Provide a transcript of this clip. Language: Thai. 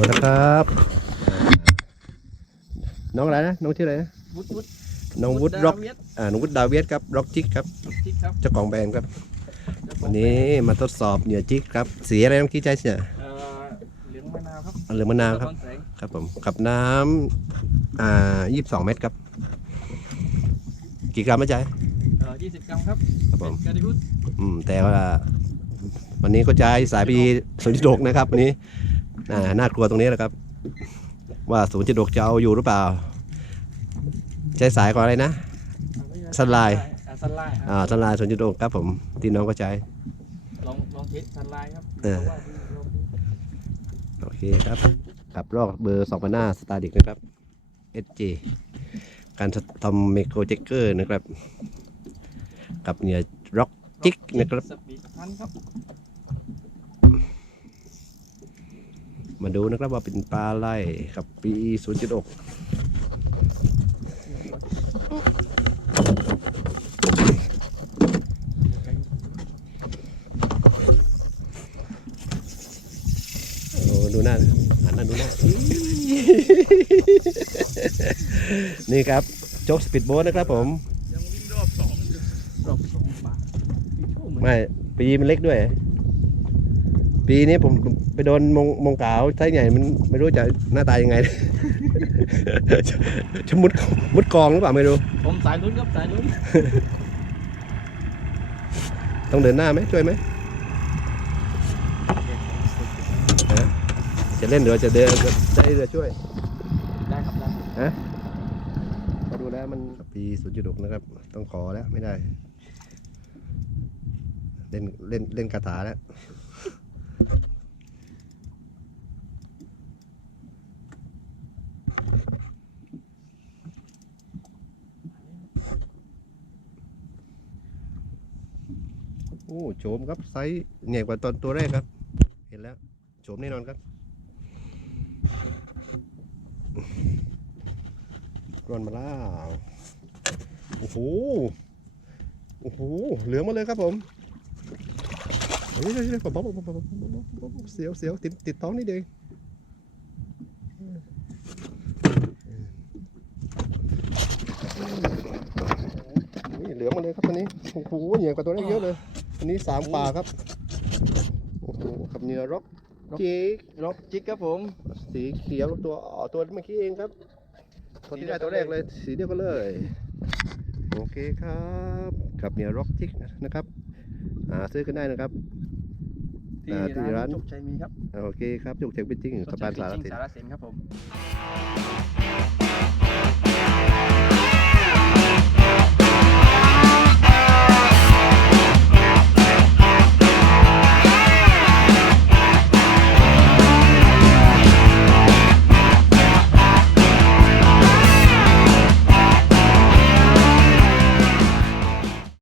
ดูนะครับอ่าน้องอะไรนะ น้องชื่ออะไรนะวุฒวุฒน้องวุฒิร็อกดาเวียดอ่าน้องวุฒิดาวเวียดครับร็อกจิกครับทิศครับเจ้าของแบรนด์ครับ วันนี้มาทดสอบเหนือจิกครับสีอะไรน้องกี้ใจเนี่ยเอ่อเหลืองมะนาวครับเหลืองมะนาวครับตะแสงครับผมกับน้ำอ่ายี่สิบสองเม็ดครับ กี่กรัมไม่ใจเอ่อ20กรัมครับครับผมเป็นกระดิ่งอืมแต่ว่าวันนี้ก็ใช้สายพีศูนย์จุดหกนะครับวันนี้อ่า น่ากลัวตรงนี้แหละครับ ว่าศูนย์จุดหกจะเอาอยู่หรือเปล่า ใช้สายก่อนอะไรนะสไลด์อ่าสไลด์อ่าสลายศูนย์จุดหกครับผมที่น้องก็ใช้ลองลองเทสสไลด์ครับเออพราะว่าดูลองดูโอเคครับกับรอบเบอร์สองพันห้าสตาร์ดิกนะครับ SG การทำเมโครเจคเกอร์นะครับ กับเนี่ยร็อกจิกนะครับ สปีดพันครับ มาดูนะครับว่าเป็นปลาไล่กับปีศูนย์จุดหกโอ้ดูหน้าหันหน้าดูหน้านี่ครับโจ๊กสปีดโบ๊ทนะครับผม ยังวิ่งรอบสองรอบสองปากไม่ปีมันเล็กด้วย ปีนี้ผมไปโดนมงมงกาวไซส์ใหญ่มันไม่รู้จะหน้าตายังไงจะจะมุดมุดกองหรือเปล่าไม่รู้ ผมสายลุ้นครับสายลุ้นต้องเดินหน้าไหมช่วยไหมจะเล่นหรือว่าจะเดินใช้เรือช่วยได้ครับได้มาดูแล้วมันปีศูนย์จุดหกนะครับ ต้องขอแล้วไม่ได้ เล่นเล่นเล่นคาถาแล้ว โอ้โฉมครับไซส์ใหญ่กว่าตอนตัวแรกครับ เห็นแล้วโฉมแน่นอนครับร่อนมาแล้วโอ้โหโอ้โหเหลืองมาเลยครับผมเฮ้ยเฮ้ยเฮ้ยป๊อปป๊อปป๊อปป๊อปป๊อปป๊อปป๊อปเสียวเสียวติดติดท้องนิดเดียวเหลืองมาเลยครับตัวนี้โอ้โหใหญ่กว่าตัวแรกเยอะเลย อันนี้สามปลาครับ โอ้โหกับเนื้อร็อกจิกรอบจิกครับผมสีเขียวตัวอ๋อตัวเมื่อกี้เองครับตัวที่ได้ตัวแรกเลยสีเดียวกันเลย โอเคครับกับเนื้อร็อกจิกนะครับหาซื้อกันได้นะครับที่อ่าที่ร้าร้านนจุกชัยมีครับ โอเคครับจุกเทคเป็นจริงสะพานสารจุกชัยสินสารสินครับผม